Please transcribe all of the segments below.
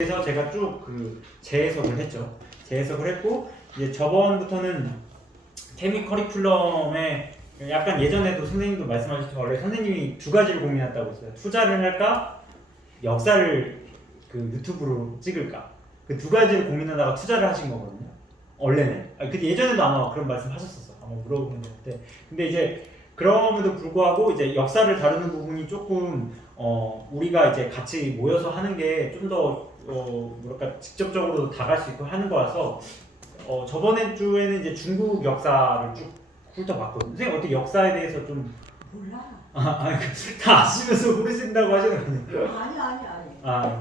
그래서 제가 쭉 그 재해석을 했죠. 재해석을 했고 이제 저번부터는 케미 커리큘럼에 약간 예전에도 선생님도 말씀하셨지만 원래 선생님이 두 가지를 고민했다고 했어요. 투자를 할까, 역사를 그 유튜브로 찍을까. 그 두 가지를 고민하다가 투자를 하신 거거든요. 원래는. 근데 예전에도 아마 그런 말씀 하셨었어. 아마 물어보는 때. 근데 이제 그럼에도 불구하고 이제 역사를 다루는 부분이 조금 우리가 이제 같이 모여서 하는 게 좀 더 뭐랄까 직접적으로 다갈 수 있고 하는 거라서 저번에 주에는 이제 중국 역사를 쭉 훑어봤거든요. 선생님 어떻게 역사에 대해서 좀 몰라. 다 아시면서 모르신다고 하시는 거예요? 아니.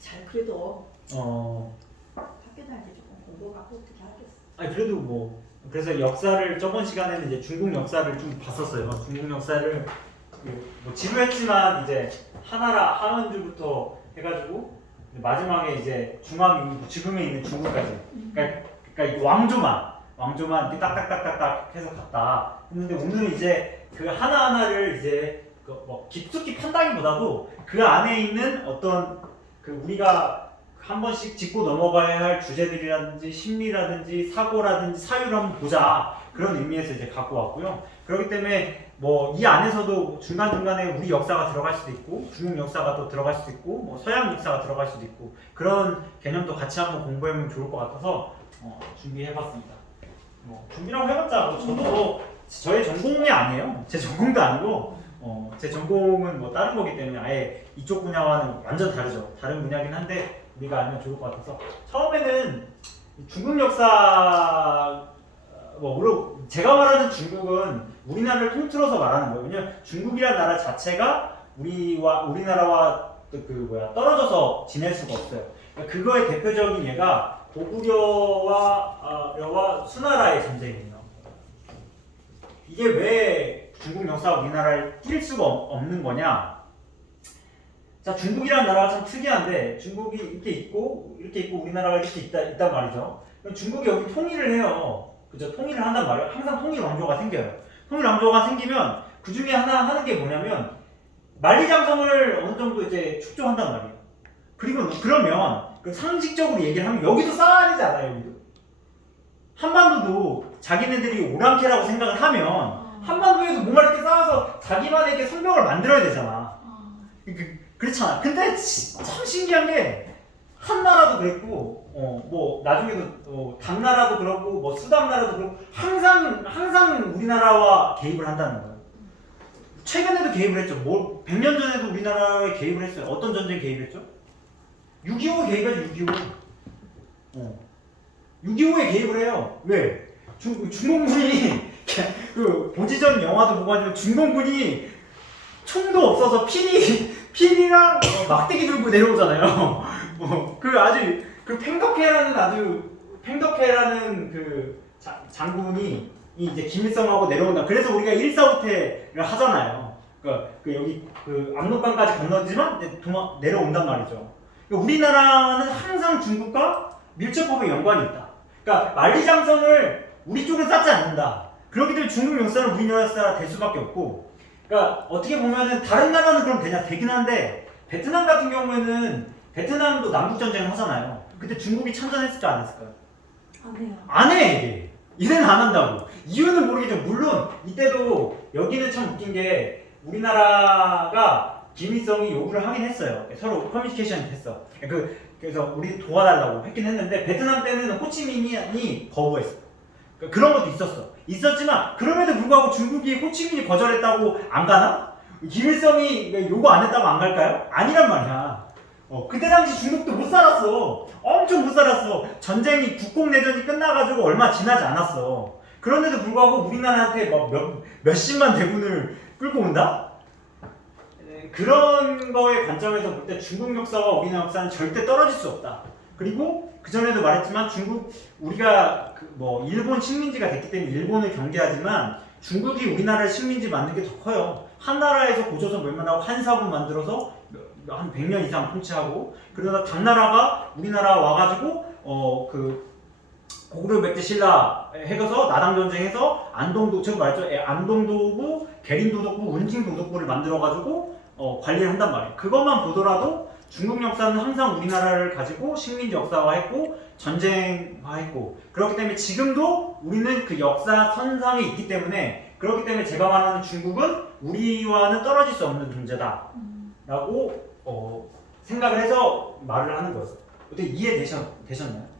잘 그래도 학교 다닐 때 조금 공부하고 어떻게 하겠어. 그래도 뭐 그래서 역사를 저번 시간에는 이제 중국 역사를 좀 봤었어요. 중국 역사를 뭐 지루했지만 이제 하나라 하원주부터 해가지고 마지막에 이제 중화민국 지금에 있는 중국까지. 그러니까 이 왕조만 이렇게 딱딱딱딱딱 해서 갔다 했는데 오늘은 이제 그 하나하나를 이제 뭐 깊숙이 판다기보다도 그 안에 있는 어떤 그 우리가 한 번씩 짚고 넘어가야 할 주제들이라든지 심리라든지 사고라든지 사유를 한번 보자 그런 의미에서 이제 갖고 왔고요. 그렇기 때문에 뭐 이 안에서도 중간중간에 우리 역사가 들어갈 수도 있고 중국 역사가 또 들어갈 수도 있고 뭐 서양 역사가 들어갈 수도 있고 그런 개념도 같이 한번 공부해보면 좋을 것 같아서 준비해봤습니다. 뭐 준비라고 해봤자 뭐 저도 뭐 저의 전공이 아니에요. 제 전공도 아니고 제 전공은 뭐 다른 거기 때문에 아예 이쪽 분야와는 완전 다르죠. 다른 분야긴 한데 우리가 알면 좋을 것 같아서 처음에는 중국 역사 물론 제가 말하는 중국은 우리나라를 통틀어서 말하는 거예요. 왜냐면 중국이라는 나라 자체가 우리나라와 떨어져서 지낼 수가 없어요. 그러니까 그거의 대표적인 예가 고구려와 수나라의 전쟁이에요. 이게 왜 중국 역사와 우리나라를 낄 수가 없는 거냐? 자, 중국이라는 나라가 참 특이한데 중국이 이렇게 있고 우리나라가 이렇게 있단 말이죠. 그럼 중국이 여기 통일을 해요. 그죠? 통일을 한단 말이에요. 항상 통일 왕조가 생겨요. 통일 왕조가 생기면 그 중에 하나 하는 게 뭐냐면 만리장성을 어느 정도 이제 축조한단 말이에요. 그러면 상식적으로 얘기를 하면 여기도 쌓아야 되지 않아요? 여기도. 한반도도 자기네들이 오랑캐라고 생각을 하면 한반도에도 뭔가 이렇게 쌓아서 자기만의 이렇게 성벽을 만들어야 되잖아. 그렇잖아. 근데 참 신기한 게 한나라도 그랬고 뭐 나중에도 당나라도 그렇고 뭐 수당나라도 그렇고 항상 우리나라와 개입을 한다는 거예요. 최근에도 개입을 했죠. 100년 전에도 우리나라에 개입을 했어요. 어떤 전쟁에 개입했죠? 6.25에 개입하죠. 6.25에 개입을 해요. 왜? 중공군이 그 보지전 영화도 보고 하지만 중공군이 총도 없어서 피리랑 막대기 들고 내려오잖아요. 그 팽덕회라는 그 장군이 이제 김일성하고 내려온다. 그래서 우리가 일사후퇴를 하잖아요. 그 여기 그 압록강까지 건너지만 내려온단 말이죠. 그러니까 우리나라는 항상 중국과 밀접하게 연관이 있다. 그러니까 만리장성을 우리 쪽은 쌓지 않는다. 그렇기 때문에 중국 역사는 우리나라 역사가 될 수밖에 없고. 그러니까 어떻게 보면은 다른 나라는 그럼 되긴 한데 베트남 같은 경우에는 베트남도 남북전쟁을 하잖아요. 그때 중국이 참전했을까 안 했을까요? 안 해요. 안 해, 이게. 이제는 안 한다고. 이유는 모르겠지만 물론 이때도 여기는 참 웃긴 게 우리나라가 김일성이 요구를 하긴 했어요. 서로 커뮤니케이션이 됐어. 그래서 우리 도와달라고 했긴 했는데 베트남 때는 호치민이 거부했어. 그런 것도 있었지만 그럼에도 불구하고 중국이 호치민이 거절했다고 안 가나? 김일성이 요구 안 했다고 안 갈까요? 아니란 말이야. 그때 당시 중국도 못 살았어. 엄청 못 살았어. 전쟁이 국공내전이 끝나가지고 얼마 지나지 않았어. 그런데도 불구하고 우리나라한테 몇십만 대군을 끌고 온다? 그런 거의 관점에서 볼 때 중국 역사와 우리나라 역사는 절대 떨어질 수 없다. 그리고 그전에도 말했지만 우리가 일본 식민지가 됐기 때문에 일본을 경계하지만 중국이 우리나라의 식민지 만든 게 더 커요. 한나라에서 고조선 멸망하고 한사군 만들어서 한 100년 이상 통치하고 그러다 당나라가 우리나라 와가지고 고구려 백제 신라 해서 나당 전쟁해서 제가 말했죠. 안동도구, 계림도덕부, 운징도덕부를 만들어가지고 관리를 한단 말이에요. 그것만 보더라도 중국 역사는 항상 우리나라를 가지고 식민 역사화했고 전쟁화했고 그렇기 때문에 지금도 우리는 그 역사 선상에 있기 때문에 그렇기 때문에 제가 말하는 중국은 우리와는 떨어질 수 없는 존재다라고 생각을 해서 말을 하는 거예요. 어떻게 이해되셨나요?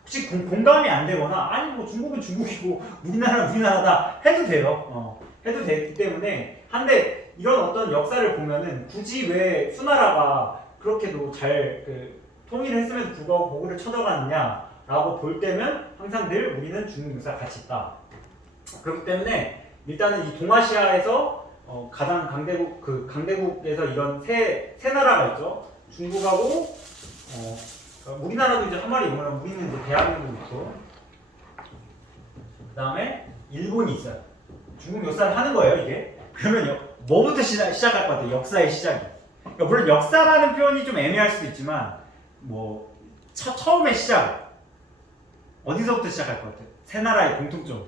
혹시 공감이 안 되거나 아니 뭐 중국은 중국이고 우리나라는 우리나라다 해도 돼요. 해도 되기 때문에 한데 이런 어떤 역사를 보면은 굳이 왜 수나라가 그렇게도 잘 통일을 했음에도 불구하고 고구려를 쳐들어갔느냐라고 볼 때면 항상 늘 우리는 중국 역사가 같이 있다. 그렇기 때문에 일단은 이 동아시아에서 가장 강대국에서 이런 세 나라가 있죠. 중국하고 우리나라도 이제 한 마리 영어로 우리는 이제 대한민국 있고 그 다음에 일본이 있어요. 중국 역사를 하는 거예요 이게. 그러면 뭐부터 시작할 것 같아요? 역사의 시작이. 그러니까 물론 역사라는 표현이 좀 애매할 수도 있지만 뭐 처음의 시작 어디서부터 시작할 것 같아요? 세 나라의 공통점.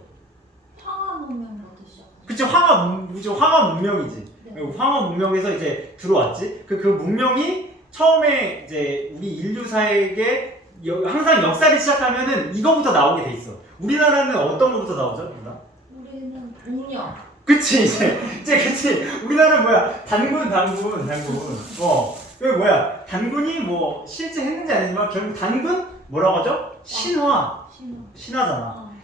황하 문명부터 시작. 그치 황하 문명이지. 네. 황하 문명에서 이제 들어왔지. 그 문명이 처음에 이제 우리 인류사에게 항상 역사를 시작하면은 이거부터 나오게 돼 있어. 우리나라는 어떤 거부터 나오죠? 우리는 웅녀. 그치 그치. 우리나라는 뭐야? 단군. 이거 뭐야? 단군이 뭐 실제 했는지 아니지만 결국 단군 뭐라고 하죠? 신화잖아.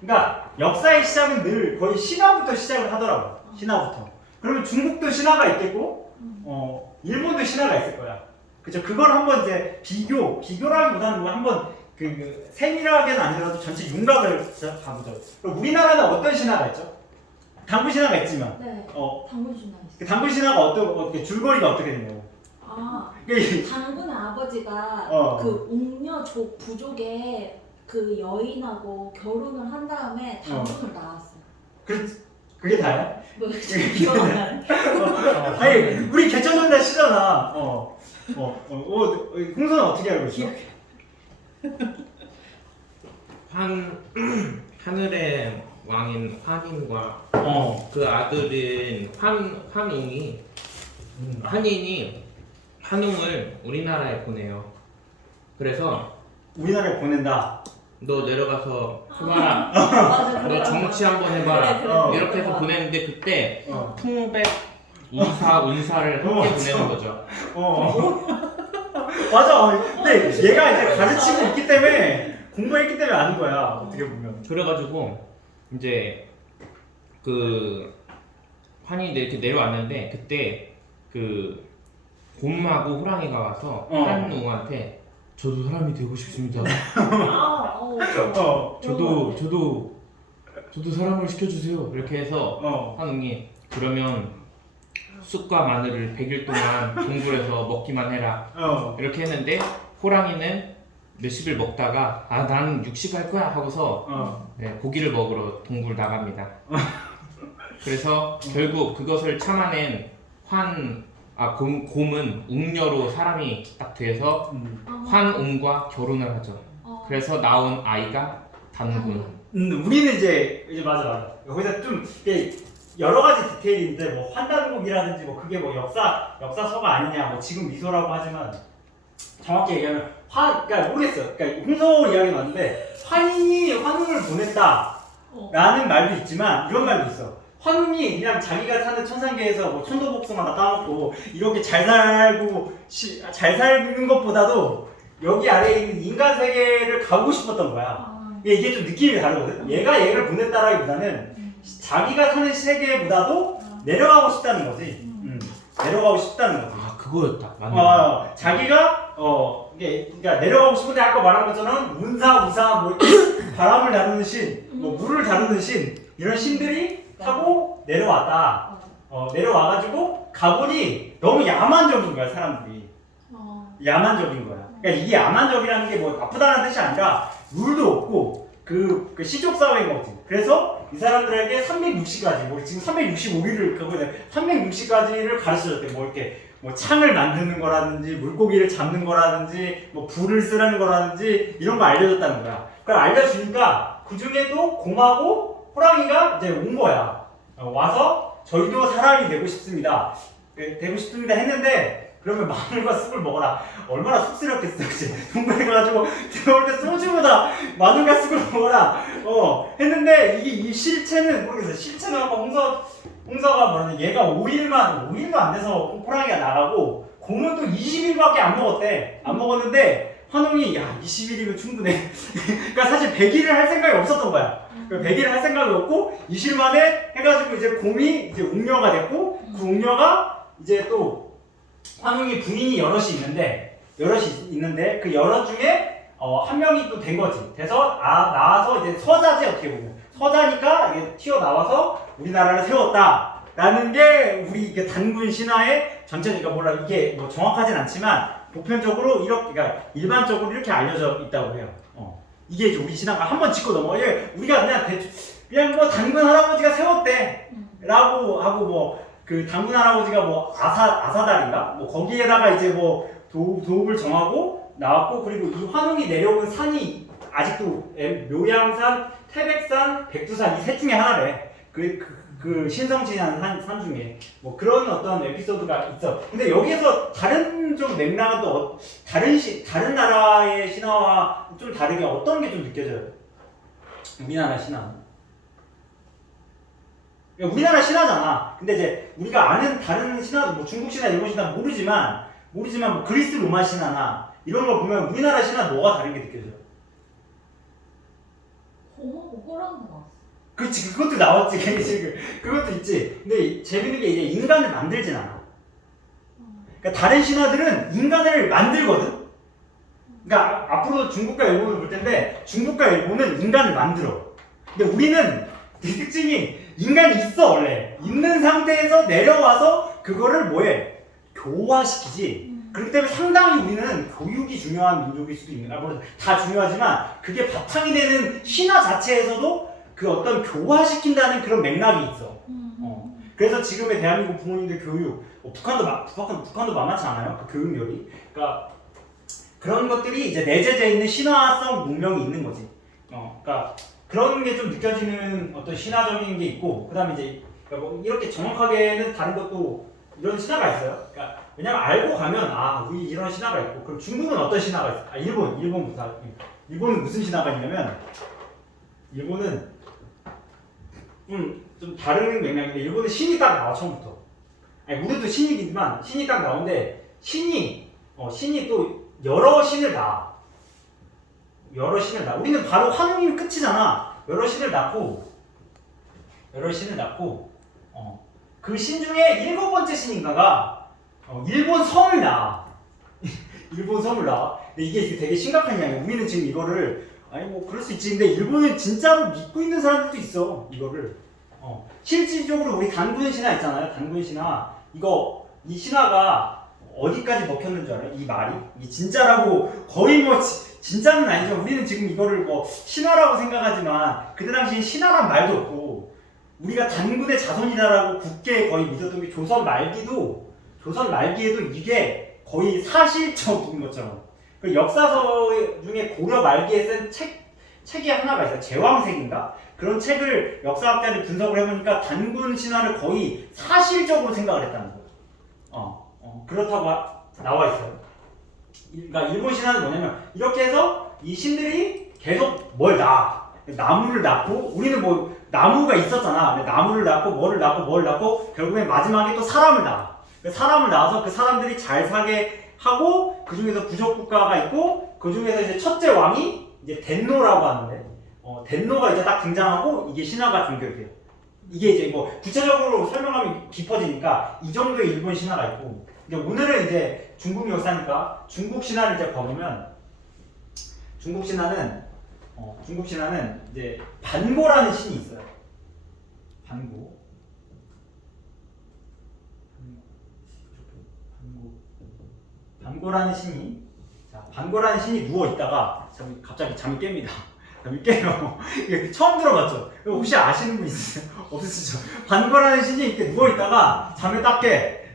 그러니까 역사의 시작은 늘 거의 신화부터 시작을 하더라고. 신화부터. 그러면 중국도 신화가 있겠고, 일본도 신화가 있을 거야. 그죠? 그걸 한번 이제 비교라기보다는 뭐 한번 세밀하게는 아니더라도 전체 윤곽을 가보죠. 그럼 우리나라는 어떤 신화가 있죠? 단군 신화가 있지만, 네. 단군 신화 있어. 그 단군 신화가 어떻게 줄거리가 어떻게 되냐고. 단군의 아버지가 그 웅녀 부족의 그 여인하고 결혼을 한 다음에 단군을 낳았어요. 그게 다야? 뭐 기억 안 나네. 아니 우리 개천전대 시잖아. 홍선은 어떻게 알고 있어? 하늘의 왕인 환인과 그 아들인 환웅이 환웅을 우리나라에 보내요. 그래서 우리나라에 보낸다. 너 내려가서 해봐라. 맞아, 너 정치 한번 해봐라. 그래. 이렇게 해서 보냈는데 그때 어. 풍백 운사를 함께 보내는 거죠. 맞아. 근데 얘가 이제 가르치고 있기 때문에 공부했기 때문에 아는 거야. 어떻게 보면. 그래가지고 이제 그 환이 이렇게 내려왔는데 그때 그 곰하고 호랑이가 와서 환웅한테 저도 사람이 되고 싶습니다. 저도 사람을 시켜주세요. 이렇게 해서 환웅이 그러면 쑥과 마늘을 100일 동안 동굴에서 먹기만 해라. 이렇게 했는데 호랑이는 몇십일 먹다가 나는 육식할 거야 하고서 고기를 먹으러 동굴 나갑니다. 그래서 결국 그것을 참아낸 곰은 웅녀로 사람이 딱 돼서 환웅과 결혼을 하죠. 그래서 나온 아이가 단군. 우리는 이제 맞아. 거기서 좀 여러 가지 디테일인데 뭐 환단국이라든지 뭐 그게 뭐 역사서가 아니냐 뭐 지금 미소라고 하지만 정확히 얘기하면 그러니까 모르겠어. 그러니까 홍서 이야기 맞는데 환인이 환웅을 보냈다라는 말도 있지만 이런 말도 있어. 환웅이 그냥 자기가 사는 천상계에서 뭐 천도복숭아 하나 따먹고 이렇게 잘 잘 살는 것보다도 여기 아래에 있는 인간 세계를 가고 싶었던 거야. 이게 좀 느낌이 다르거든. 얘가 얘를 보냈다라기보다는 자기가 사는 세계보다도 내려가고 싶다는 거지. 내려가고 싶다는 거지. 그거였다. 맞네. 자기가 그러니까 내려가고 싶은데 아까 말한 것처럼 운사, 우사, 뭐 바람을 다루는 신, 뭐 물을 다루는 신 이런 신들이 타고 내려왔다. 내려와가지고 가보니 너무 야만적인 거야 사람들이. 야만적인 거야. 그러니까 이게 야만적이라는 게 뭐 나쁘다는 뜻이 아니라 룰도 없고 그 시족 사회인 거지. 그래서 이 사람들에게 360가지, 뭐 지금 365일을 360가지를 가르쳐줬대. 뭐 이렇게 뭐 창을 만드는 거라든지 물고기를 잡는 거라든지 뭐 불을 쓰라는 거라든지 이런 거 알려줬다는 거야. 그걸 알려주니까 그 중에도 곰하고 호랑이가 이제 온 거야. 와서 저희도 사람이 되고 싶습니다. 했는데 그러면 마늘과 쑥을 먹어라. 얼마나 쑥스럽겠어, 그치? 동굴에 가가지고 들어올 때 소주보다 마늘과 쑥을 먹어라. 했는데 이 실체는 모르겠어요. 실체는 아까 홍서가 뭐라냐, 얘가 5일만 안 돼서 호랑이가 나가고 곰은 또 20일밖에 안 먹었대. 안 먹었는데 환웅이 야 20일이면 충분해. 그러니까 사실 100일을 할 생각이 없었던 거야. 100일을 할 생각이 없고 20일 만에 해가지고 이제 곰이 이제 웅녀가 됐고 그 웅녀가 이제 또 환웅이 부인이 여럿이 있는데 그 여럿 중에 한 명이 또 된 거지. 돼서 나와서 이제 서자지 어떻게 보면 서자니까 이게 튀어나와서 우리나라를 세웠다라는 게 우리 이게 단군 신화의 전체니까 몰라 이게 뭐 정확하진 않지만 보편적으로 이렇게 그러니까 일반적으로 이렇게 알려져 있다고 해요. 이게 이제 우리 신화가 한번 짚고 넘어가. 우리가 그냥 뭐 단군 할아버지가 세웠대라고 하고 뭐 그 단군 할아버지가 뭐 아사달인가 뭐 거기에다가 이제 뭐 도읍을 정하고 나왔고 그리고 이 환웅이 내려온 산이 아직도 묘양산, 태백산, 백두산 이 셋 중에 하나래. 그 신성진이라는 산 중에 뭐 그런 어떤 에피소드가 있어. 근데 여기에서 다른 좀 맥락은 또 다른 나라의 신화와 좀 다르게 어떤 게 좀 느껴져요? 우리나라 신화. 우리나라 신화잖아. 근데 이제 우리가 아는 다른 신화도 뭐 중국 신화, 일본 신화 모르지만 뭐 그리스 로마 신화나 이런 걸 보면 우리나라 신화 뭐가 다른 게 느껴져요? 곰하고 호랑이가 나왔어. 그렇지, 그것도 나왔지, 지금. 그것도 있지. 근데 재밌는 게 이제 인간을 만들진 않아. 그러니까 다른 신화들은 인간을 만들거든? 그러니까 앞으로 중국과 일본을 볼 텐데, 중국과 일본은 인간을 만들어. 근데 우리는 이 특징이 인간이 있어, 원래. 있는 상태에서 내려와서 그거를 뭐해? 교화시키지. 그렇기 때문에 상당히 우리는 교육이 중요한 민족일 수도 있는 거야. 다 중요하지만 그게 바탕이 되는 신화 자체에서도 그 어떤 교화시킨다는 그런 맥락이 있어. 그래서 지금의 대한민국 부모님들 교육, 북한도 만만치 않아요. 그 교육열이. 그러니까 그런 것들이 이제 내재되어 있는 신화성 문명이 있는 거지. 그러니까 그런 게 좀 느껴지는 어떤 신화적인 게 있고, 그다음에 이제 이렇게 정확하게는 다른 것도 이런 신화가 있어요. 그러니까 왜냐면 알고 가면 우리 이런 신화가 있고, 그럼 중국은 어떤 신화가 있어? 일본부터. 일본은 무슨 신화가 있냐면 일본은 좀 다른 맥락인데 일본은 신이 딱 나와 처음부터. 아니 우리도 신이지만 신이 딱 나오는데 신이 또 여러 신을 낳아. 우리는 바로 환웅이 끝이잖아. 여러 신을 낳고 그 신 중에 7번째 신인가가 일본 섬을 낳아. 일본 섬을 낳아. 근데 이게 되게 심각한 이야기야. 우리는 지금 이거를 아니 뭐 그럴 수 있지. 근데 일본은 진짜로 믿고 있는 사람들도 있어. 이거를. 실질적으로 우리 단군 신화 있잖아요. 단군 신화. 이 신화가 어디까지 먹혔는 줄 알아요? 이 말이? 이게 진짜라고 거의 뭐 진짜는 아니죠. 우리는 지금 이거를 뭐 신화라고 생각하지만 그때 당시엔 신화란 말도 없고 우리가 단군의 자손이다라고 굳게 거의 믿었던 게 조선 말기에도 이게 거의 사실적인 것처럼. 그 역사서 중에 고려 말기에 쓴 책이 하나가 있어요. 제왕색인가? 그런 책을 역사학자들이 분석을 해보니까 단군 신화를 거의 사실적으로 생각을 했다는 거예요. 그렇다고 나와 있어요. 그러니까 일본 신화는 뭐냐면 이렇게 해서 이 신들이 계속 뭘 낳아. 나무를 낳고 우리는 뭐 나무가 있었잖아. 근데 나무를 낳고 뭐를 낳고 결국엔 마지막에 또 사람을 낳아. 사람을 낳아서 그 사람들이 잘 사게 하고 그 중에서 부족 국가가 있고 그 중에서 이제 첫째 왕이 이제 덴노라고 하는데 덴노가 이제 딱 등장하고 이게 신화가 종결이 돼요. 이게 이제 뭐 구체적으로 설명하면 깊어지니까 이 정도의 일본 신화가 있고, 근데 오늘은 이제 중국 역사니까 중국 신화를 이제 봐보면 중국 신화는 이제 반고라는 신이 있어요. 반고라는 신이 누워 있다가 갑자기 잠이 깹니다. 잠이 깨요. 처음 들어봤죠? 혹시 아시는 분 있으세요? 없으시죠? 반고라는 신이 이렇게 누워 있다가 잠에 딱 깨.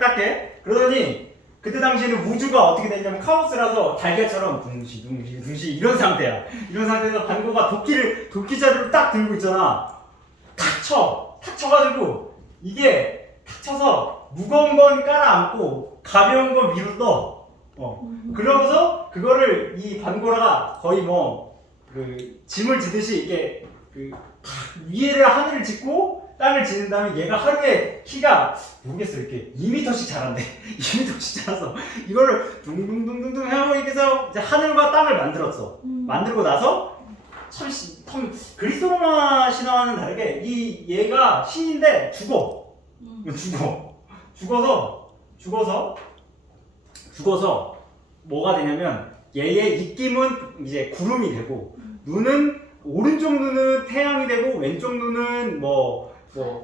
딱 깨. 그러더니 그때 당시에는 우주가 어떻게 됐냐면 카오스라서 달걀처럼 둥시 이런 상태야. 이런 상태에서 반고가 도끼자루를 딱 들고 있잖아. 탁 쳐가지고 이게 탁 쳐서 무거운 건 깔아앉고 가벼운 건 위로 떠. 그러고서 그거를 이 반고라가 거의 뭐 그 짐을 지듯이 이렇게 그 위에를 하늘을 짓고 땅을 짓는 다음에 얘가 하루에 키가 모르겠어요. 이렇게 2m씩 자란대. 2m씩 자라서 이거를 둥둥둥둥둥 하고 이렇게 해서 이제 하늘과 땅을 만들었어. 만들고 나서 참 그리스 로마 신화와는 다르게 이 얘가 신인데 죽어서 뭐가 되냐면 얘의 입김은 이제 구름이 되고 눈은 오른쪽 눈은 태양이 되고 왼쪽 눈은 뭐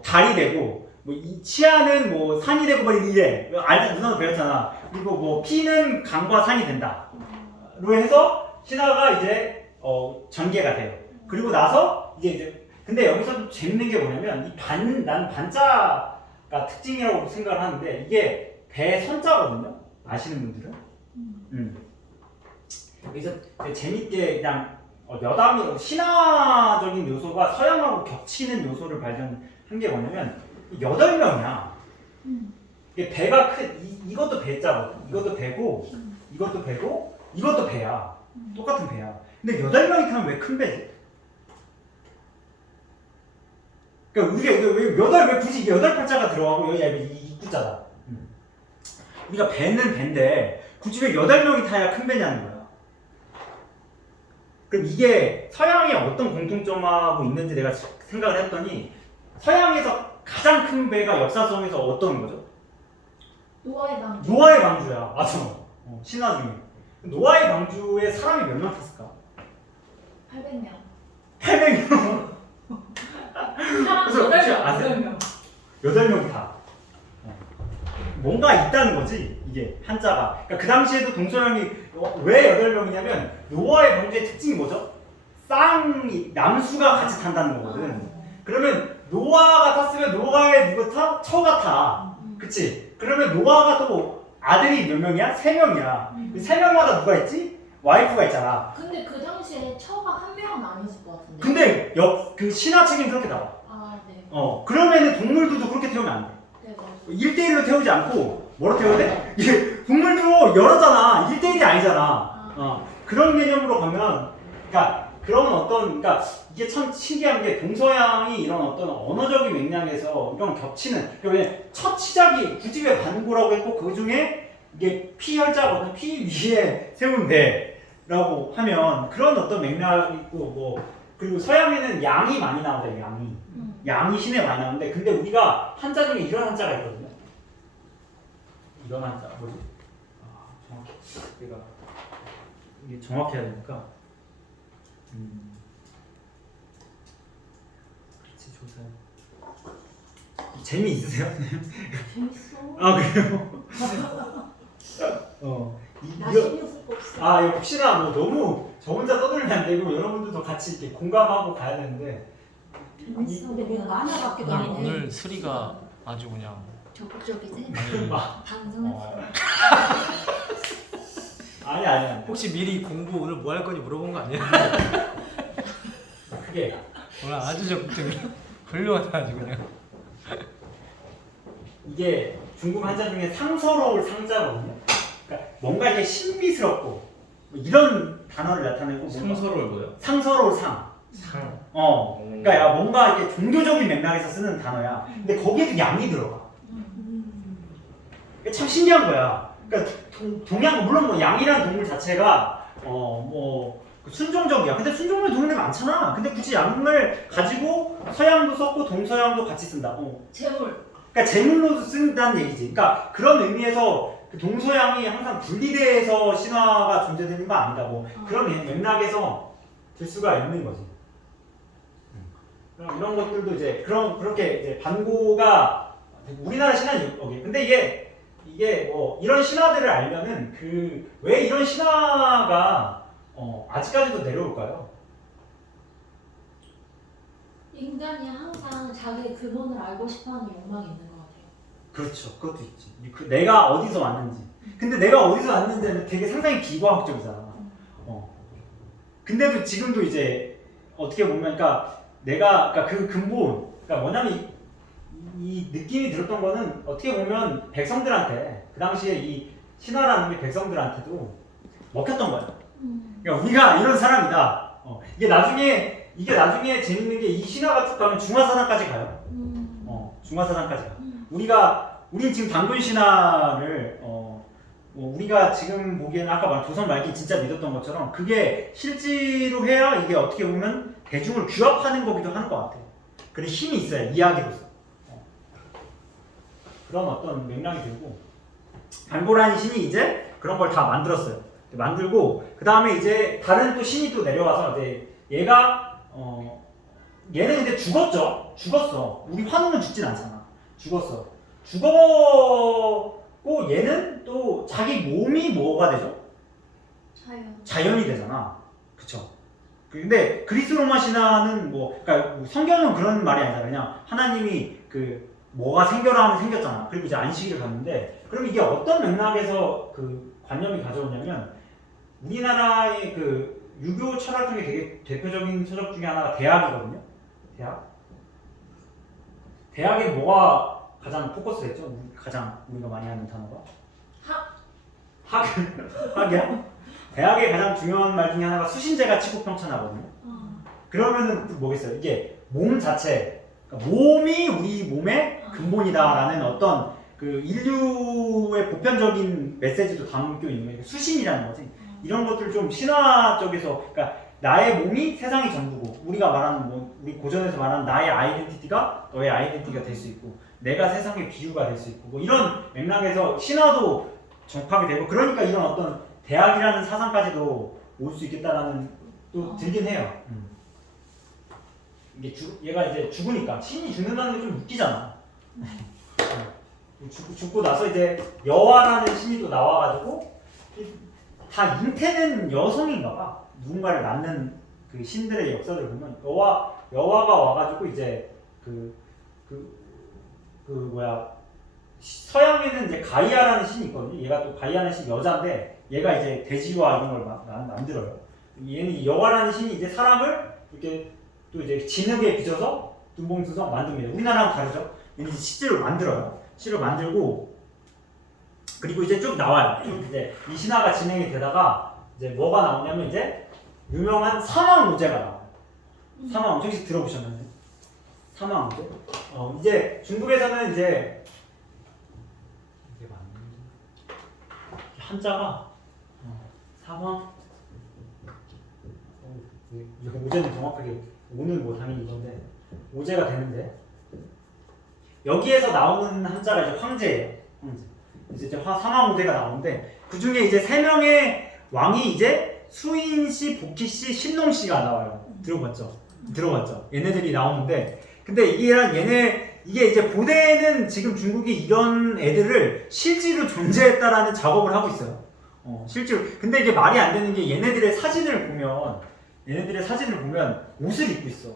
달이 되고 뭐 이 치아는 뭐 산이 되고 뭐 이래. 알지? 누나도 배웠잖아. 그리고 뭐 피는 강과 산이 된다로 해서 신화가 이제 전개가 돼요. 그리고 나서 이제 근데 여기서 좀 재밌는 게 뭐냐면 난 반자가 특징이라고 생각을 하는데 이게 배 선자거든요. 아시는 분들은. 그래서 재밌게 그냥 여담이 신화적인 요소가 서양하고 겹치는 요소를 발견한 게 뭐냐면 8명이야. 이게 배가 이것도 배자거든. 이것도 배고 이것도 배고 이것도 배야. 똑같은 배야. 근데 8명이 타면 왜 큰 배지? 그러니까 우리가 왜 굳이 8팔자가 들어가고 여기 이 9자다. 우리가 배는 배인데 굳이 왜 8명이 타야 큰 배냐는 거야. 그럼 이게 서양에 어떤 공통점하고 있는지 내가 생각을 했더니 서양에서 가장 큰 배가 역사성에서 어떤 거죠? 노아의 방주. 노아의 방주야. 맞아. 신화 중에. 노아의 방주에 사람이 몇 명 탔을까? 800명. 800명. 사람 그래서 8명. 아세요? 8명이 타. 뭔가 있다는 거지, 이게 한자가. 그러니까 그 당시에도 동서양이 왜 8명이냐면 노아의 방주의 특징이 뭐죠? 남수가 같이 탄다는 거거든. 그러면 노아가 탔으면 노아의 누가 타? 처가 타. 그치? 그러면 노아가 또 아들이 몇 명이야? 3명이야. 그 3명마다 누가 있지? 와이프가 있잖아. 근데 그 당시에 처가 한 명은 아니었을 것 같은데. 근데 그 신화책엔 그렇게 나와. 아, 네. 그러면은 동물들도 그렇게 태우면 안 돼. 네, 맞아요. 1대1로 태우지 않고 뭐로 태워야 돼? 이게 동물도 여러잖아. 1대1이 아니잖아. 그런 개념으로 가면 그러니까 그러니까 이게 참 신기한 게 동서양이 이런 어떤 언어적인 맥락에서 이런 겹치는 그러니까 첫 시작이 굳이 왜 반고라고 했고 그 중에 이게 피혈자거든. 피 위에 세운 배라고 하면 그런 어떤 맥락이 있고 뭐 그리고 서양에는 양이 많이 나오잖아요. 양이 신에 많이 나오는데 근데 우리가 한자 중에 이런 한자가 있거든요. 이런 한자 뭐지? 정확히 내가 이게 정확해야 되니까 그렇지 조사 재미 있으세요? 재밌어. 아 그래요? 나 신경 쓸 거 없어. 이거 혹시나 뭐 너무 저 혼자 떠들면 안 되고 여러분들도 같이 이렇게 공감하고 가야 되는데 재밌어. 근데 뭐 내가 만화 밖에 안 해. 오늘 스리가 아주 그냥 적극적이지? 아니, 방송했어. 아니야 혹시 미리 공부 오늘 뭐 할 거니 물어본 거 아니야? 그게 오늘 아주 적극적이야. 훌륭하다 아주 그냥. 이게 중국 한자 중에 상서로울 상자거든요. 그러니까 뭔가 이게 신비스럽고 뭐 이런 단어를 나타내고 상서로울 뭐요? 상서로울 상. 그러니까 뭔가 이게 종교적인 맥락에서 쓰는 단어야. 근데 거기에도 양이 들어가. 참 신기한 거야. 그러니까 동양 물론 뭐 양이라는 동물 자체가 순종적이야. 근데 순종의 동물이 많잖아. 근데 굳이 양을 가지고 서양도 썼고 동서양도 같이 쓴다. 재물. 그러니까 제물로 쓴다는 얘기지. 그러니까 그런 의미에서 그 동서양이 항상 분리돼서 신화가 존재되는 거 아니다. 뭐 그런 맥락에서 들 수가 있는 거지. 그럼 이런 것들도 이제 그렇게 이제 반고가 우리나라 신화는 여기. 근데 이게 뭐 이런 신화들을 알면은 왜 이런 신화가 아직까지도 내려올까요? 인간이 항상 자기의 근원을 알고 싶어하는 욕망이 있는 것 같아요. 그렇죠. 그것도 있지. 내가 어디서 왔는지. 근데 내가 어디서 왔는지는 되게 상당히 비과학적이잖아. 근데도 지금도 이제 어떻게 보면 그러니까 그 근본 그러니까 뭐냐면 이 느낌이 들었던 거는 어떻게 보면 백성들한테 그 당시에 이 신하라는 게 백성들한테도 먹혔던 거예요. 그러니까 우리가 이런 사람이다. 이게 나중에 재밌는 게 이 신화가 쭉 가면 중화사상까지 가요. 중화사상까지 가. 우린 지금 당군 신화를 우리가 지금 보기에는 아까 말 조선 말기 진짜 믿었던 것처럼 그게 실제로 해야 이게 어떻게 보면 대중을 규합하는 거기도 하는 것 같아요. 그런 힘이 있어요. 이야기로서. 그런 어떤 맥락이 들고 반고라는 신이 이제 그런 걸 다 만들었어요. 만들고 그 다음에 이제 다른 또 신이 또 내려와서 이제 얘는 근데 죽었어. 우리 환웅은 죽진 않잖아. 죽었고 얘는 또 자기 몸이 뭐가 되죠? 자연이 되잖아. 그쵸? 근데 그리스 로마 신화는 그러니까 성경은 그런 말이 아니잖아. 그냥 하나님이 뭐가 생겨라 하면 생겼잖아. 그리고 이제 안식일을 갔는데, 그럼 이게 어떤 맥락에서 그 관념이 가져오냐면, 우리나라의 그 유교 철학 중에 되게 대표적인 서적 중에 하나가 대학이거든요. 대학에 뭐가 가장 포커스 됐죠? 가장 우리가 많이 하는 단어가? 학이야? 대학의 가장 중요한 말 중에 하나가 수신제가 치국평천하거든요. 그러면은 또 뭐겠어요? 이게 몸 자체, 그러니까 몸이 우리 몸의 근본이다라는 어떤 그 인류의 보편적인 메시지도 담고 있는 게 수신이라는 거지. 이런 것들 좀 신화 쪽에서, 그러니까 나의 몸이 세상의 전부고, 우리가 말하는 우리 고전에서 말하는 나의 아이덴티티가 너의 아이덴티티가 될 수 있고, 내가 세상의 비유가 될 수 있고, 이런 맥락에서 신화도 접하게 되고, 그러니까 이런 어떤 대학이라는 사상까지도 올 수 있겠다라는 또 들긴 해요. 이게 얘가 이제 죽으니까 신이 죽는다는 게 좀 웃기잖아. 죽고 나서 이제 여화라는 신이 또 나와가지고 다 잉태는 여성인가봐. 누군가를 낳는 그 신들의 역사를 보면 여화가 와가지고 이제 서양에는 이제 가이아라는 신이 있거든요. 얘가 또 가이아라는 신이 여자인데 얘가 이제 돼지와 이런 걸 만들어요. 얘는 여화라는 신이 이제 사람을 이렇게 또 이제 진흙에 빚어서 둥벙둥벙 만듭니다. 우리나라랑 다르죠. 얘는 이제 실제로 만들어요. 실제로 만들고 그리고 이제 쭉 나와요. 쭉 이제 이 신화가 진행이 되다가 이제 뭐가 나오냐면 이제 유명한 사망오제가 나와요. 사망오제 혹시 들어보셨나요? 사망오제? 이제 중국에서는 이제 한자가 사망 이거 오제는 정확하게 오는 당연히 이건데 오제가 되는데 여기에서 나오는 한자가 이제 황제예요. 황제. 이제 사망오제가 나오는데 그 중에 이제 3명의 왕이 이제 수인씨, 복희씨, 신농씨가 나와요. 들어봤죠? 얘네들이 나오는데 근데 이게 이제 고대에는 지금 중국이 이런 애들을 실제로 존재했다라는 작업을 하고 있어요. 실제로. 근데 이게 말이 안 되는 게 얘네들의 사진을 보면 옷을 입고 있어.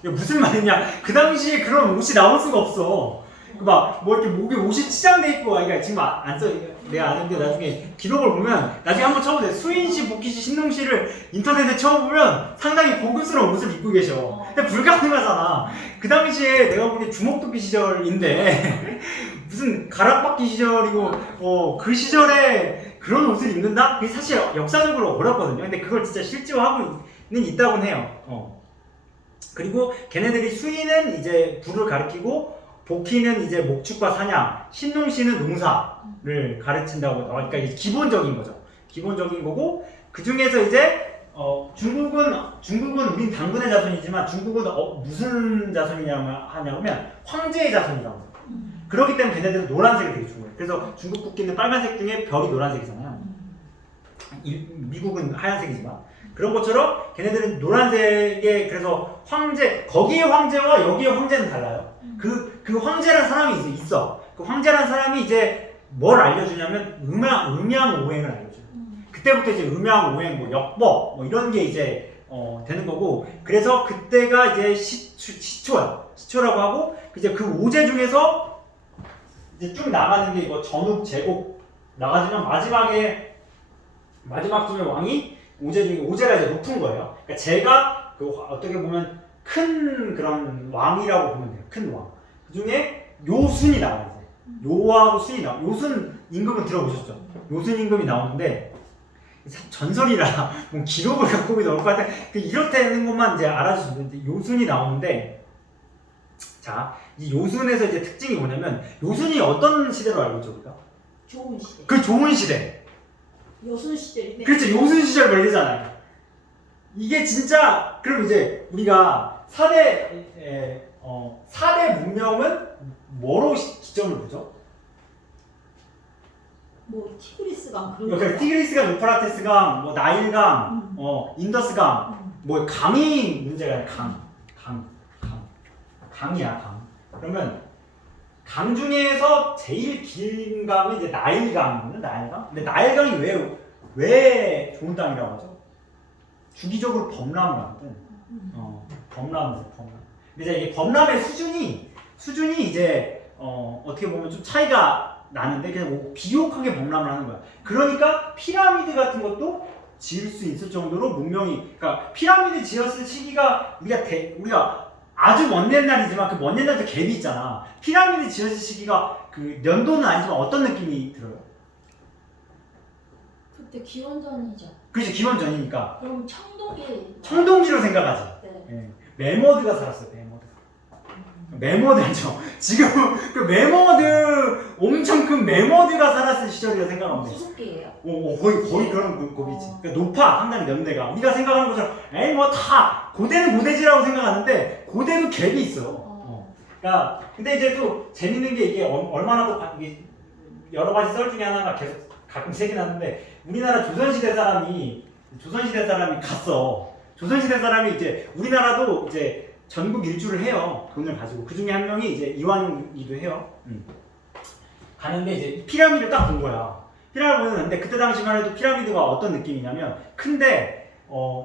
이게 무슨 말이냐? 그 당시에 그런 옷이 나올 수가 없어. 이렇게 목에 옷이 치장돼 있고, 지금 안 써. 내가 아는데 나중에 기록을 보면 나중에 한번 쳐보세요. 수인씨, 복희씨, 신농씨를 인터넷에 쳐보면 상당히 고급스러운 옷을 입고 계셔. 근데 불가능하잖아. 그 당시에 내가 보기엔 주먹도끼 시절인데 무슨 가락바퀴 시절이고 그 시절에 그런 옷을 입는다? 그게 사실 역사적으로 어렵거든요. 근데 그걸 진짜 실제로 하고는 있다고는 해요. 그리고 걔네들이 수인은 이제 불을 가리키고 복희는 이제 목축과 사냥, 신농씨는 농사를 가르친다고. 그러니까 이게 기본적인 거죠. 기본적인 거고 그 중에서 이제 중국은 우린 당군의 자손이지만 중국은 무슨 자손이냐면 황제의 자손이라고. 그렇기 때문에 걔네들은 노란색이 되게 좋아해요. 그래서 중국 국기는 빨간색 중에 별이 노란색이잖아요. 미국은 하얀색이지만 그런 것처럼 걔네들은 노란색에 그래서 거기의 황제와 여기의 황제는 달라요. 그 황제란 사람이 있어. 그 황제란 사람이 이제 뭘 알려주냐면 음양오행을 알려줘요. 그때부터 이제 음양오행, 역법 이런 게 이제 되는 거고 그래서 그때가 이제 시초라고 하고 이제 그 오제 중에서 이제 쭉 나가는 게 이거 전욱, 제곡 나가지만 마지막쯤에 왕이 오제 중에 오제가 이제 높은 거예요. 그러니까 제가 어떻게 보면 큰 그런 왕이라고 보면 돼요. 큰 왕. 그중에 요순이 나와요. 요하고 순이 나와. 요순 임금은 들어보셨죠? 요순 임금이 나오는데 전설이라 뭐 기록을 갖고 나올 것 같아. 이렇다는 것만 이제 알아주시면 돼. 요순이 나오는데 자, 이 요순에서 이제 특징이 뭐냐면 요순이 어떤 시대로 알고 있죠, 우리가? 좋은 시대. 그 좋은 시대. 여순 시대인데. 그렇죠. 요순 시절 말리잖아요. 이게 진짜 그럼 이제 우리가 4대 문명은 뭐로 기점을 보죠? 뭐 티그리스강 그런 그러니까 티그리스강, 유프라테스강, 뭐 나일강, 인더스강, 뭐 강이 문제가 강이야 강. 그러면 강 중에서 제일 긴 강이 이제 나일강이거든. 나일강. 근데 나일강이 왜 좋은 땅이라고 하죠? 주기적으로 범람을 하거든. 범람. 근데 이제 이게 범람의 수준이 이제 어떻게 보면 좀 차이가 나는데 그냥 뭐 비옥하게 범람을 하는 거야. 그러니까 피라미드 같은 것도 지을 수 있을 정도로 문명이, 그러니까 피라미드 지었을 시기가 우리가 아주 먼 옛날이지만 그 먼 옛날도 갭이 있잖아. 피라미드 지었을 시기가 그 연도는 아니지만 어떤 느낌이 들어요? 그때 기원전이죠. 그렇지, 기원전이니까. 그럼 청동기로 생각하지. 네. 네. 메머드가 살았어요. 메머드 알죠? 지금 그 메머드 엄청 큰 메머드가 살았을 시절이라 생각하면 돼. 수수께예요? 거의 그런 급이지. 그러니까 높아, 상당히 연대가. 우리가 생각하는 것처럼 에이 뭐 다 고대는 고대지라고 생각하는데 고대도 갭이 있어. 그러니까 근데 이제 또 재밌는 게 이게 얼마나 또 이게 여러 가지 썰 중에 하나가 계속 가끔 생겨나는데 우리나라 조선시대 사람이 갔어. 조선시대 사람이 이제 우리나라도 이제 전국 일주를 해요. 돈을 가지고. 그 중에 한 명이 이제 이완용이기도 해요. 가는데 이제 피라미드를 딱 본 거야. 피라미드를 보는데 그때 당시만 해도 피라미드가 어떤 느낌이냐면 큰데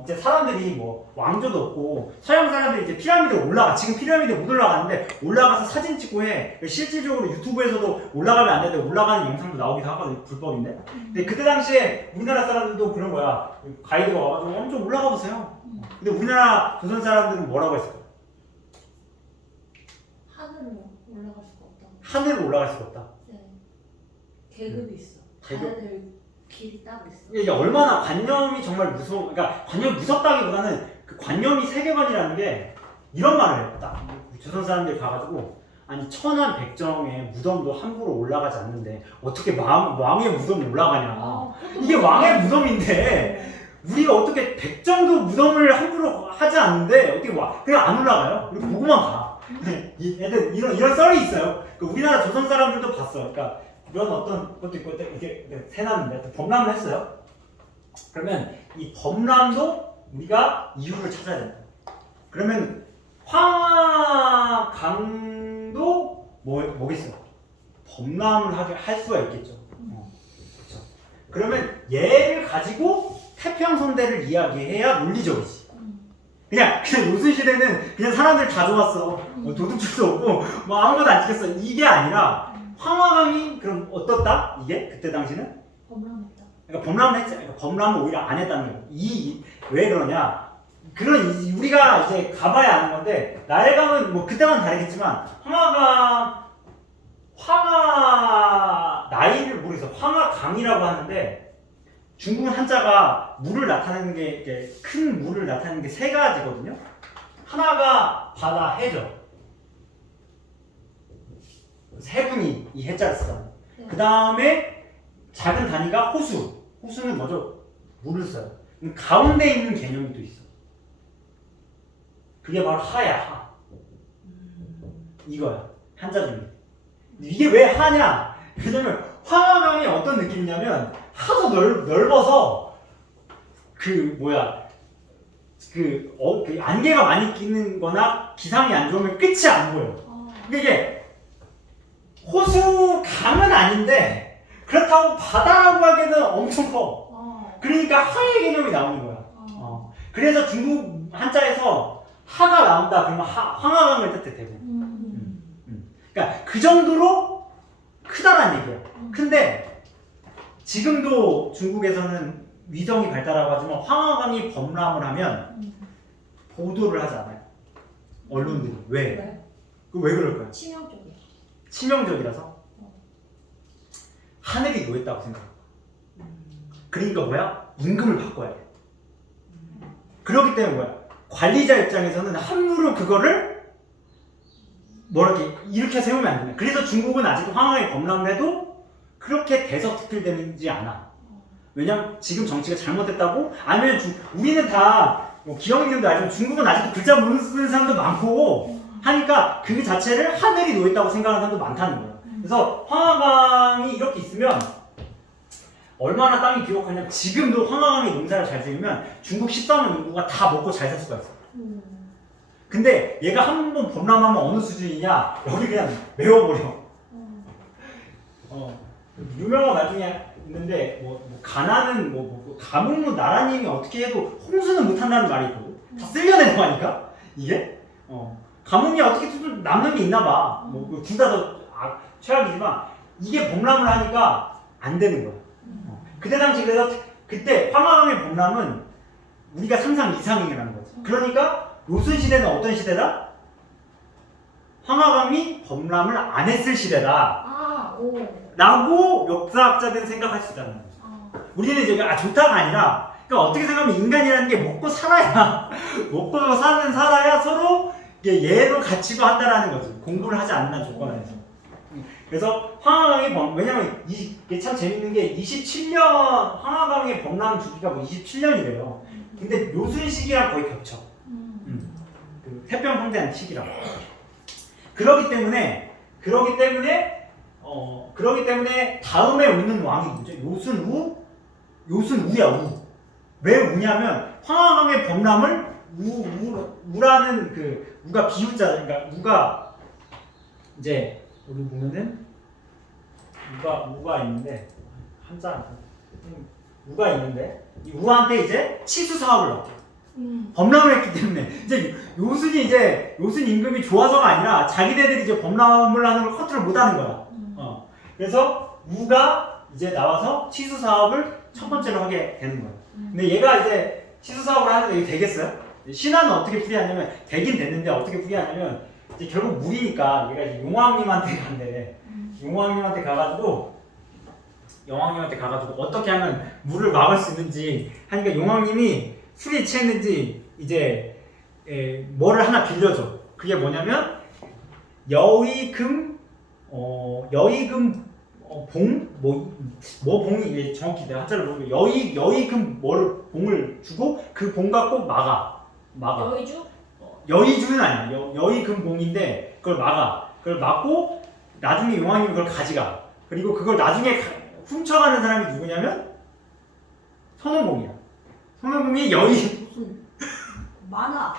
이제 사람들이 뭐 왕조도 없고 서양 사람들이 이제 피라미드에 올라가. 지금 피라미드에 못 올라가는데 올라가서 사진 찍고 해. 실질적으로 유튜브에서도 올라가면 안 되는데 올라가는 영상도 나오기도 하거든. 불법인데. 근데 그때 당시에 우리나라 사람들도 그런 거야. 가이드가 와가지고 엄청 올라가 보세요. 근데 우리나라 조선 사람들은 뭐라고 했을까? 하늘로 올라갈 수가 없다. 네. 계급이 있어. 계급? 가야 될 길이 따로 있어. 이게 얼마나 관념이 정말 그러니까 관념이 무섭다기보다는 그 관념이 세계관이라는 게 이런 말을 해요. 딱 조선 사람들 가가지고 아니 천안 백정의 무덤도 함부로 올라가지 않는데 어떻게 왕의 무덤 올라가냐. 이게 왕의 무덤인데 우리가 어떻게 백정도 무덤을 함부로 하지 않는데 어떻게 그냥 안 올라가요? 우리 보고만 가. 애들 이런 썰이 있어요. 우리나라 조선 사람들도 봤어. 그러니까 이런 어떤 것도 있고 이렇게 세놨는데 범람을 했어요. 그러면 이 범람도 우리가 이유를 찾아야 된다. 그러면 황하강도 뭐겠어요? 범람을 할 수가 있겠죠. 그렇죠. 그러면 얘를 가지고 태평성대를 이야기해야 논리적이지. 그냥 요순 시대는 그냥 사람들 다 좋았어. 도둑질도 없고 뭐 아무것도 안 지켰어. 이게 아니라 황하강이 그럼 어떻다? 이게 그때 당시는 범람했다. 그러니까 범람을 했지. 그러니까 범람을 오히려 안 했다는 거야. 왜 그러냐? 그런 우리가 이제 가봐야 아는 건데 나일강은 뭐 그때만 다르겠지만 나일을 모르겠어. 황하강이라고 하는데. 중국은 한자가 물을 나타내는 게 큰 물을 나타내는 게 세 가지거든요. 하나가 바다 해죠. 세 분이 이 해자를 쓰잖아요. 네. 그 다음에 작은 단위가 호수. 호수는 뭐죠? 물을 써요. 가운데 있는 개념이 또 있어. 그게 바로 하야, 하. 이거야. 한자 중에. 이게 왜 하냐? 왜냐면 황하강이 어떤 느낌이냐면 하도 넓어서 그 안개가 많이 끼는 거나 기상이 안 좋으면 끝이 안 보여. 이게 호수 강은 아닌데 그렇다고 바다라고 하기에는 엄청 커. 그러니까 하의 개념이 나오는 거야. 그래서 중국 한자에서 하가 나온다 그러면 황하강을 뜻해 대부분. 그러니까 그 정도로 크다란 얘기야. 근데 지금도 중국에서는 위성이 발달하고 하지만 황하강이 범람을 하면 보도를 하지 않아요. 언론들이. 왜? 그 왜 그럴까요? 치명적이야. 치명적이라서 하늘이 노했다고 생각해요. 그러니까 뭐야? 임금을 바꿔야 돼. 그렇기 때문에 뭐야? 관리자 입장에서는 함부로 그거를 이렇게 세우면 안 된다. 그래서 중국은 아직도 황하의 범람을 해도 그렇게 대서특필되지 않아. 왜냐면 지금 정치가 잘못됐다고? 아니면 우리는 다뭐 기억님도 알지만 중국은 아직도 글자 모르는 쓰는 사람도 많고 하니까 그 자체를 하늘이 놓였다고 생각하는 사람도 많다는 거예요. 그래서 황하강이 이렇게 있으면 얼마나 땅이 비옥하냐면 지금도 황하강이 농사를 잘 지으면 중국 14만 인구가 다 먹고 잘 살 수가 있어. 근데 얘가 한 번 범람하면 어느 수준이냐? 여기 그냥 메워버려. 유명한 말 중에 있는데 가나는 가문무 나라님이 어떻게 해도 홍수는 못한다는 말이 있거든. 다 쓸려내는 거니까 이게 가문이 어떻게 좀 남는 게 있나 봐. 둘 다 더 최악이지만 이게 범람을 하니까 안 되는 거야. 그때 당시 그래서 그때 황하강의 범람은 우리가 상상 이상이라는 거지. 그러니까 요순 시대는 어떤 시대다? 황하강이 범람을 안 했을 시대다. 라고 역사학자들은 생각할 수 있다는 거죠. 우리는 이제 좋다가 아니라 그러니까 어떻게 생각하면 인간이라는 게 먹고 살아야 살아야 서로 예로 갖추고 한다라는 거지. 공부를 하지 않는 조건 안에서. 그래서 황하강의 왜냐면 이게 참 재밌는 게 27년 황하강의 범람 주기가 27년이래요. 근데 요순 시기랑 거의 겹쳐. 그 태평성대한 시기랑. 그러기 때문에 다음에 오는 왕이 누구죠? 요순우야 우. 왜 우냐면 황하강의 범람을 우라는 그 우가 비유자, 그러니까 우가 이제 여기 보면은 우가 있는데 한자 우가 있는데 이 우한테 이제 치수 사업을 넣었대. 범람을 했기 때문에 이제 요순 임금이 좋아서가 아니라 자기네들이 이제 범람을 하는 걸 컨트롤 못하는 거야. 그래서 우가 이제 나와서 치수 사업을 첫 번째로 하게 되는 거야. 근데 얘가 이제 치수 사업을 하는데 이게 되겠어요? 신하는 어떻게 풀이하냐면 되긴 됐는데 어떻게 풀이하냐면 이제 결국 물이니까 얘가 이제 용왕님한테 간대. 용왕님한테 가가지고 어떻게 하면 물을 막을 수 있는지 하니까 용왕님이 술이 취했는지 이제 뭐를 하나 빌려줘. 그게 뭐냐면 여의금 봉? 뭐 봉이 정확히 내가 한자를 모르고 여의금 봉을 주고 그 봉 갖고 막아. 여의주? 여의주는 아니야. 여의금 봉인데 그걸 막아. 그걸 막고 나중에 용왕님이 그걸 가져가. 그리고 그걸 나중에 훔쳐가는 사람이 누구냐면 선호공이야. 선호공이 무슨 만화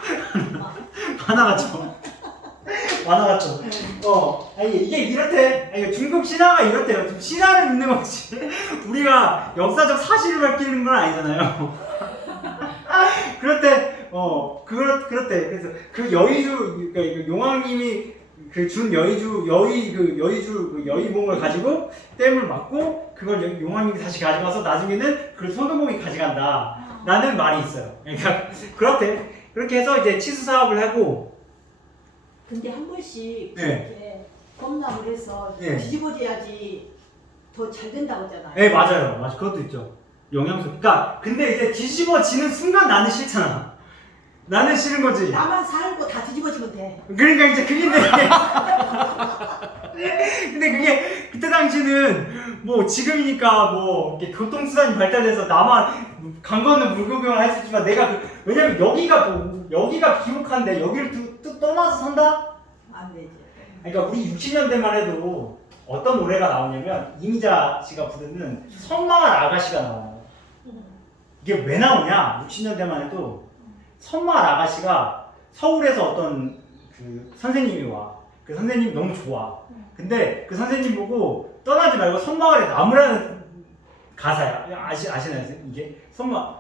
만화같죠. 이게 이렇대. 중국 신화가 이렇대요. 신화를 믿는 거지. 우리가 역사적 사실을 밝히는 건 아니잖아요. 그렇대. 그렇대. 그래서 그 여의주, 그러니까 용왕님이 그 준 여의봉을 가지고 댐을 막고 그걸 용왕님이 다시 가져가서 나중에는 그걸 선호공이 가져간다. 라는 말이 있어요. 그러니까 그렇대. 그렇게 해서 이제 치수 사업을 하고. 근데 한 번씩 네. 범람을 해서 네. 뒤집어져야지 더 잘 된다고 하잖아요. 네, 맞아요. 그것도 있죠. 영양소. 그러니까 근데 이제 뒤집어지는 순간 나는 싫잖아. 나는 싫은 거지. 나만 살고 다 뒤집어지면 돼. 그러니까 이제 그게 근데 그게 그때 당시는 뭐 지금이니까 뭐 이렇게 교통수단이 발달돼서 나만 강 건너 물구경을 할 수 있지만 내가 왜냐면 여기가 비옥한데 여기를 또 떠나서 산다? 안 되지. 그러니까 우리 60년대만 해도 어떤 노래가 나오냐면 이미자 씨가 부르는 선마을 아가씨가 나와요. 이게 왜 나오냐? 60년대만 해도 선마을 아가씨가 서울에서 어떤 그 선생님이 와. 그 선생님이 너무 좋아. 근데 그 선생님 보고 떠나지 말고 선마을에 남으라는 가사야. 아시나요? 이게 선마을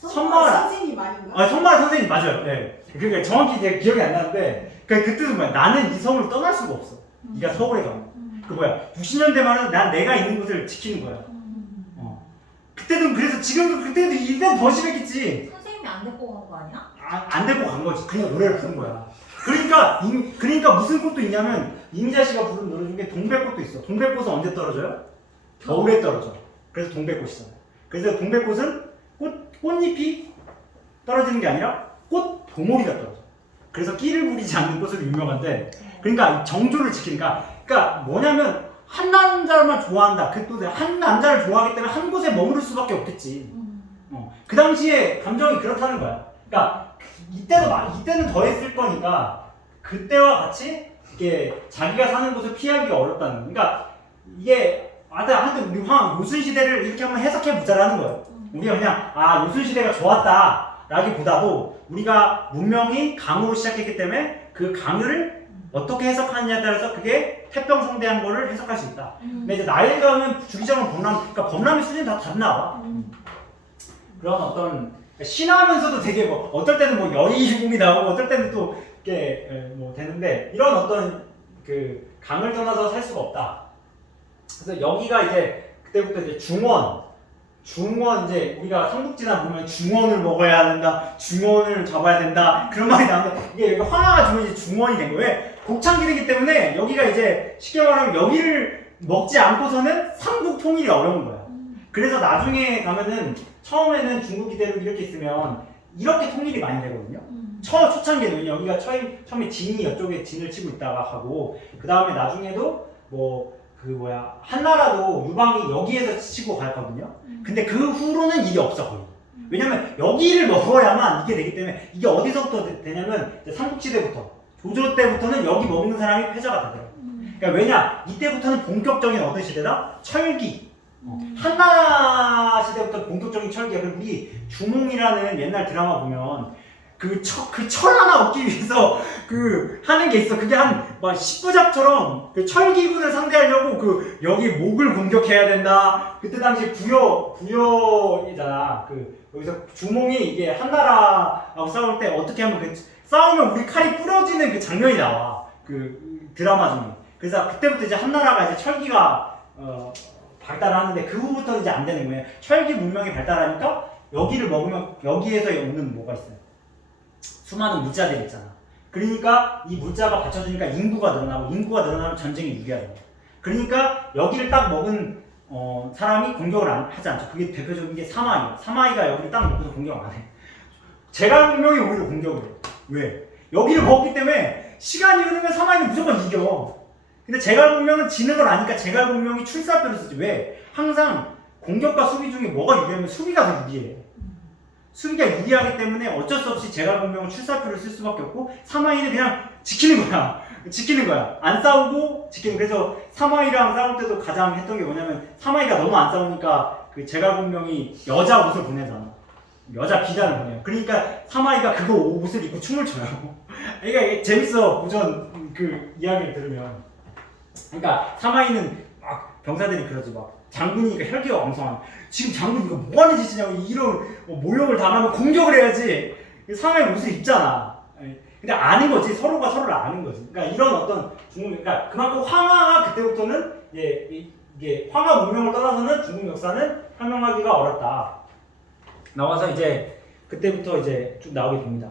선생님 아닌가? 선마을 선생님 맞아요. 네. 그러니까 정확히 제가 기억이 안 나는데 그 뜻은 뭐야? 나는 이 성을 떠날 수가 없어. 네가 서울에 가면. 그 뭐야? 60년대만 해도 난 내가 있는 곳을 지키는 거야. 그때도 그래서 지금도 그때도 이때는 더 심했겠지. 선생님이 안 데리고 간 거 아니야? 안 데리고 간 거지. 그냥 노래를 부른 거야. 그러니까 무슨 꽃도 있냐면 이미자 씨가 부른 노래 중에 동백꽃도 있어. 동백꽃은 언제 떨어져요? 겨울에 떨어져. 그래서 동백꽃이잖아요. 그래서 동백꽃은 꽃잎이 떨어지는 게 아니라 꽃 봉오리가 떨어져. 그래서 끼를 부리지 않는 꽃으로 유명한데, 그러니까 정조를 지키니까, 그러니까 뭐냐면 한 남자만 좋아한다. 한 남자를 좋아하기 때문에 한 곳에 머무를 수밖에 없겠지. 그 당시에 감정이 그렇다는 거야. 그러니까 이때는 더 했을 거니까 그때와 같이 이게 자기가 사는 곳을 피하기가 어렵다는 거야. 그러니까 이게 하여튼 우리 요순 시대를 이렇게 한번 해석해 보자라는 거예요. 우리가 그냥 요순 시대가 좋았다라기보다도 우리가 문명이 강으로 시작했기 때문에 그 강을 어떻게 해석하느냐에 따라서 그게 태평성대한 거를 해석할 수 있다. 근데 이제 나이 가면 주기적으로 그러니까 범람의 수준이 다 다르나 봐. 그런 어떤 신하면서도 되게 뭐 어떨 때는 뭐 여의봉이 나오고 어떨 때는 또 이렇게 뭐 되는데 이런 어떤 그 강을 떠나서 살 수가 없다. 그래서 여기가 이제 그때부터 이제 중원 이제 우리가 삼국지나 보면 중원을 먹어야 된다, 중원을 잡아야 된다 그런 말이 나오는데 이게 여기 황하가 주면 이제 중원이 된 거예요. 왜? 곡창기이기 때문에 여기가 이제 쉽게 말하면 여기를 먹지 않고서는 삼국 통일이 어려운 거야. 그래서 나중에 가면은 처음에는 중국 이대로 이렇게 있으면 이렇게 통일이 많이 되거든요. 초창기에는 여기가 처음에 진이 이쪽에 진을 치고 있다가 하고 그 다음에 나중에도 한나라도 유방이 여기에서 치고 갔거든요. 근데 그 후로는 이게 없어 거의. 왜냐면 여기를 먹어야만 이게 되기 때문에 이게 어디서부터 되냐면 삼국시대부터 조조 때부터는 여기 먹는 사람이 패자가 되더라고요. 그러니까 왜냐 이때부터는 본격적인 어떤 시대다? 철기. 한나라 시대부터 본격적인 철기야. 그리고 우리 주몽이라는 옛날 드라마 보면 그 철 하나 얻기 위해서 하는 게 있어. 그게 막 10부작처럼 그 철기군을 상대하려고 여기 목을 공격해야 된다. 그때 당시 부여이잖아. 여기서 주몽이 이게 한나라하고 싸울 때 어떻게 하면 싸우면 우리 칼이 부러지는 그 장면이 나와. 드라마 중에. 그래서 그때부터 이제 한나라가 이제 철기가 발달하는데 그 후부터는 이제 안 되는 거예요. 철기 문명이 발달하니까 여기를 먹으면 여기에서 오는 뭐가 있어요. 수많은 물자들이 있잖아. 그러니까 이 물자가 받쳐주니까 인구가 늘어나면 전쟁이 유리하죠. 그러니까 여기를 딱 먹은 사람이 공격을 하지 않죠. 그게 대표적인 게 사마이예요. 사마이가 여기를 딱 먹고서 공격 안 해. 제갈공명이 오히려 공격을 해. 왜? 여기를 먹기 때문에 시간이 흐르면 사마이는 무조건 이겨. 근데 제갈공명은 지는 걸 아니까 제갈공명이 출사표를 쓰지. 왜? 항상 공격과 수비 중에 뭐가 유리하면 수비가 더 유리해. 수비가 유리하기 때문에 어쩔 수 없이 제갈공명은 출사표를 쓸 수밖에 없고 사마이는 그냥 지키는 거야. 안 싸우고 지키는. 그래서 사마이랑 싸울 때도 가장 했던 게 뭐냐면 사마이가 너무 안 싸우니까 제갈공명이 여자 옷을 보내잖아. 여자 비단을 보내요. 그러니까 사마이가 그거 옷을 입고 춤을 춰요. 그러니까 재밌어. 고전 이야기를 들으면. 그러니까 사마이는 막 병사들이 그러지 장군이니까 혈기가 왕성한. 지금 장군 이거 뭐하는 짓이냐고 이런 모욕을 당하면 공격을 해야지. 사마이 옷을 입잖아. 근데 아는 거지. 서로가 서로를 아는 거지. 그러니까 이런 어떤 그러니까 그만큼 황하가 그때부터는 이게 황하 문명을 떠나서는 중국 역사는 설명하기가 어렵다. 나와서 이제 그때부터 이제 쭉 나오게 됩니다.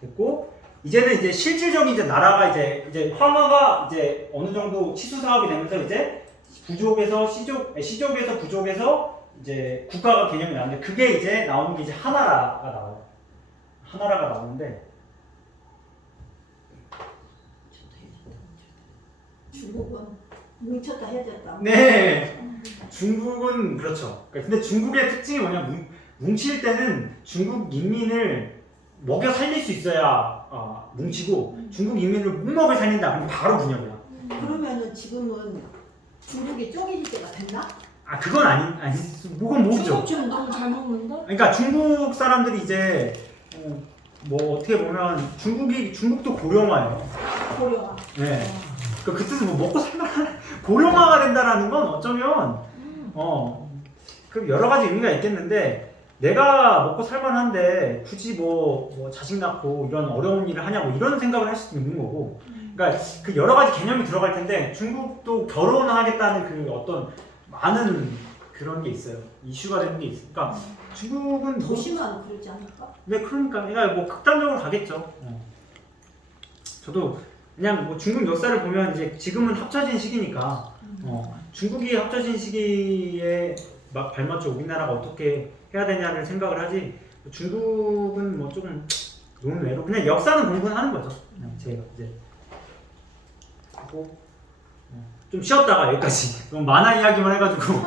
됐고. 이제는 이제 실질적인 나라가 이제 황하가 이제 어느 정도 치수 사업이 되면서 이제 부족에서 시족에서 부족에서 이제 국가가 개념이 나오는데 그게 이제 나오는 게 이제 하나라가 나와요. 하나라가 나오는데 중국은 뭉쳤다 헤어졌다. 네. 중국은 그렇죠. 근데 중국의 특징이 뭐냐 뭉칠 때는 중국 인민을 먹여 살릴 수 있어야 뭉치고 중국 인민을 못 먹여 살린다 그러면 바로 분열이야. 그러면은 지금은 중국이 쪼개질 때가 됐나? 그건 아니 뭐건 뭐죠. 중국 지금 너무 잘 먹는데? 그러니까 중국 사람들이 이제 뭐 어떻게 보면 중국도 고령화예요. 고려가. 네. 그 뜻은 뭐 먹고 살만한 고령화가 된다라는 건 어쩌면 그 여러 가지 의미가 있겠는데. 내가 먹고 살만한데 굳이 뭐 자식 낳고 이런 어려운 일을 하냐고 이런 생각을 할 수도 있는 거고. 그러니까 그 여러 가지 개념이 들어갈 텐데 중국도 결혼하겠다는 어떤 많은 그런 게 있어요. 이슈가 되는 게 있으니까 중국은 뭐 도시만 그러지 않을까? 네, 그러니까 뭐 극단적으로 가겠죠. 저도 그냥 뭐 중국 역사를 보면 이제 지금은 합쳐진 시기니까 중국이 합쳐진 시기에 막 발맞춰 우리나라가 어떻게 해야 되냐를 생각을 하지 중국은 뭐 조금 논외로 그냥 역사는 공부는 하는 거죠. 제가 이제 하고 좀 쉬었다가 여기까지 너무 만화 이야기만 해가지고